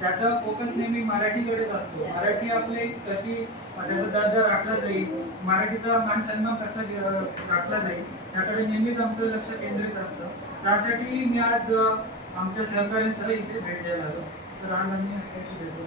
त्याचा फोकस नेहमी मराठीकडेच असतो. मराठी आपले कशी त्याचा दर्जा राखला जाईल, मराठीचा मान सन्मान कसा राखला जाईल त्याकडे नेहमीच आमचं लक्ष केंद्रित असतं. त्यासाठी मी आज आमच्या सहकार्यांसह इथे भेट द्यायला आलो. तर आज आम्ही भेटतो.